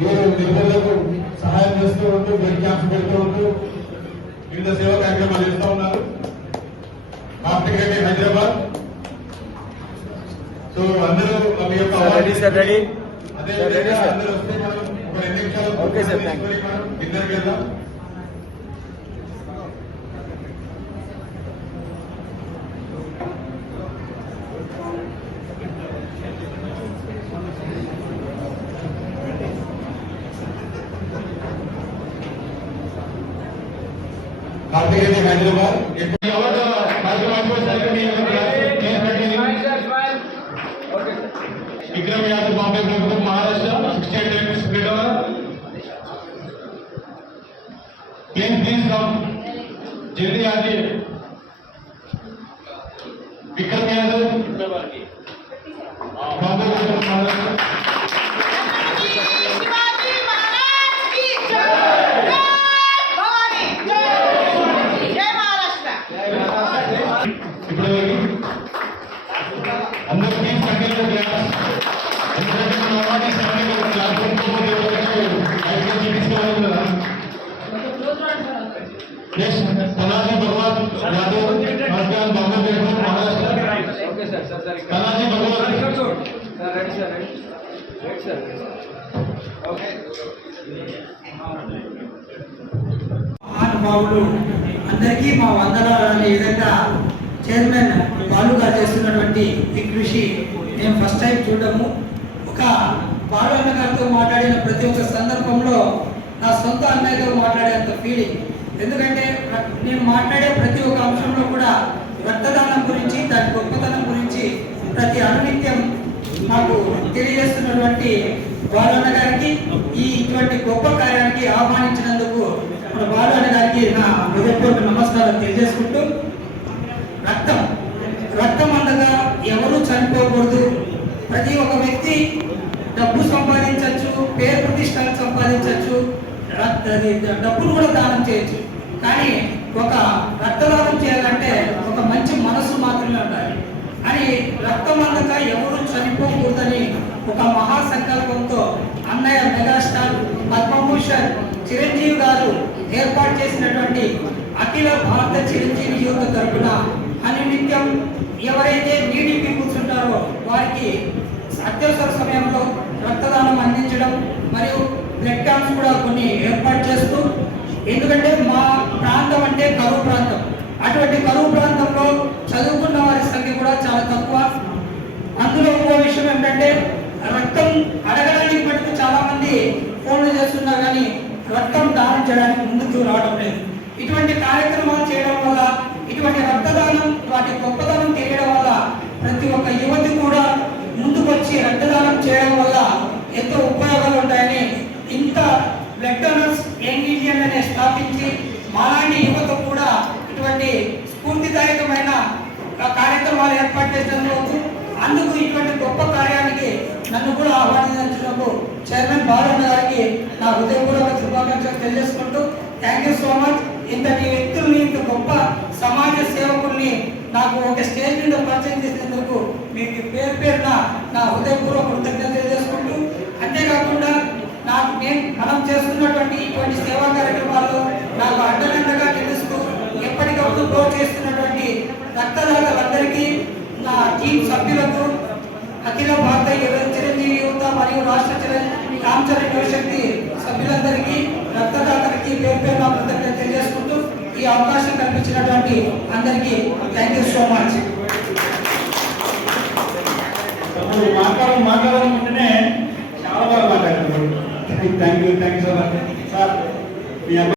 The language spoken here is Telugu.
మీరు నిపుణులకు సహాయం చేస్తూ ఉంటూ బెడ్ క్యాంప్స్ పెడుతూ ఉంటూ వివిధ సేవా కార్యక్రమాలు చేస్తూ ఉన్నారు. హైదరాబాద్. సో అందరూ అదే అందరూ వస్తే మనం ఒక రెండు నిమిషాలు ఇద్దరు వెళ్దాం కార్తికేయ హైదరాబాద్ ఎక్కువ అవార్డు కార్యక్రమానికి సరిగ్గా మీ యొక్క కేసు పెట్టింది. विक्रम यादव बॉम्बे प्रमुख महाराष्ट्र स्टेट टेनिस क्रीडा प्लीज प्लीज कम जल्दी आ जाइए Vikram Yadav Yadav Rajasthan Bombay Bengaluru Maharashtra okay sir sir sir ఇక్కడ. Tanaji Bhagwan sir ready sir ready. Right sir okay. మహానుభావులు అందరికీ మా వందనాలు అనే విధంగా చైర్మన్ బాలు గారు చేస్తున్నటువంటి ఈ కృషి మేము ఫస్ట్ టైం చూడము. ఒక బాలు అన్న గారితో మాట్లాడిన ప్రతి ఒక్క సందర్భంలో నా సొంత అన్నయ్యతో మాట్లాడేంత ఫీలింగ్ ఎందుకంటే నేను మాట్లాడే ప్రతి ఒక్క అంశంలో కూడా రక్తదానం గురించి దాని గొప్పతనం గురించి ప్రతి అనునిత్యం నాకు తెలియజేస్తున్నటువంటి బాలన్న గారికి ఈ ఇటువంటి గొప్ప కార్యానికి ఆహ్వానించినందుకు మన బాలన్న గారికి నా హృదయపూర్వక నమస్కారం తెలియజేసుకుంటూ రక్తం రక్తం అందగా ఎవరూ చనిపోకూడదు. ప్రతి ఒక్క వ్యక్తి డబ్బు సంపాదించ డబ్బులు కూడా దానం చేయొచ్చు. కానీ ఒక రక్తదానం చేయాలంటే ఒక మంచి మనసు మాత్రమే ఉండాలి. అని రక్తం ఎవరు చనిపోకూడదని ఒక మహా సంకల్పంతో అన్నయ్య మెగాస్టార్ పద్మభూషణ్ చిరంజీవి గారు ఏర్పాటు చేసినటువంటి అఖిల భారత చిరంజీవి యువత తరపున అనునిత్యం ఎవరైతే నీడి పీపుల్స్ ఉంటారో వారికి అత్యవసర సమయంలో రక్తదానం అందించడం మరియు బ్లడ్ క్యాంప్స్ కూడా కొన్ని ఏర్పాటు చేస్తూ ఎందుకంటే మా ప్రాంతం అంటే కరువు ప్రాంతం. అటువంటి కరువు ప్రాంతంలో చదువుకున్న వారి సంఖ్య కూడా చాలా తక్కువ. అందులో ఇంకో విషయం ఏంటంటే రక్తం అడగడానికి మటుకు చాలా మంది ఫోన్లు చేస్తున్నారు కానీ రక్తం దానం చేయడానికి ముందుకు రావడం లేదు. ఇటువంటి కార్యక్రమాలు చేయడం వల్ల ఇటువంటి రక్తదానం వాటి గొప్పదనం తెలియడం వల్ల ప్రతి ఒక్క యువతి కూడా ముందుకు వచ్చి రక్తదానం చేయడం వల్ల ఎంతో ఉపయోగాలు ఉంటాయని ఇంత బ్లడ్ డోనర్స్ యంగ్ ఇండియన్ అనే స్థాపించి మాలాంటి యువత కూడా ఇటువంటి ప్రత్యేకమైన కార్యక్రమాలు ఏర్పాటు చేసినందుకు అందుకు ఇటువంటి గొప్ప కార్యానికి నన్ను కూడా ఆహ్వానించినందుకు చైర్మన్ బాలన్న గారికి నా హృదయపూర్వక శుభాకాంక్షలు తెలియజేసుకుంటూ థ్యాంక్ యూ సో మచ్ ఇంతటి వ్యక్తుల్ని ఇంత గొప్ప సమాజ సేవకుల్ని నాకు ఒక స్టేజ్ మీద పరిచయం చేసినందుకు మీకు పేరు పేరున నా హృదయపూర్వక కృతజ్ఞత తెలియజేసుకుంటూ అంతేకాకుండా నాకు నేను మనం చేస్తున్నటువంటి ఇటువంటి సేవా కార్యక్రమాలు నాకు అండదండగా నిలుస్తూ ఎప్పటికప్పుడు ప్రోత్సహిస్తున్నటువంటి రక్తదాతలందరికీ నా టీం సభ్యులకు అఖిల భారత చిరంజీవి యువత మరియు రాష్ట్ర చిరంజీవి రామచరణ్ యువశక్తి సభ్యులందరికీ రక్తదాతలకి పేరు పేరు నా కృతజ్ఞత తెలియజేసుకుంటూ ఈ అవకాశం కల్పించినటువంటి అందరికీ థ్యాంక్ యూ సో మచ్ మాట్లాడాలి మాట్లాడాలనుకుంటేనే చాలా బాగా మాట్లాడారు. Thank you thank you so much sir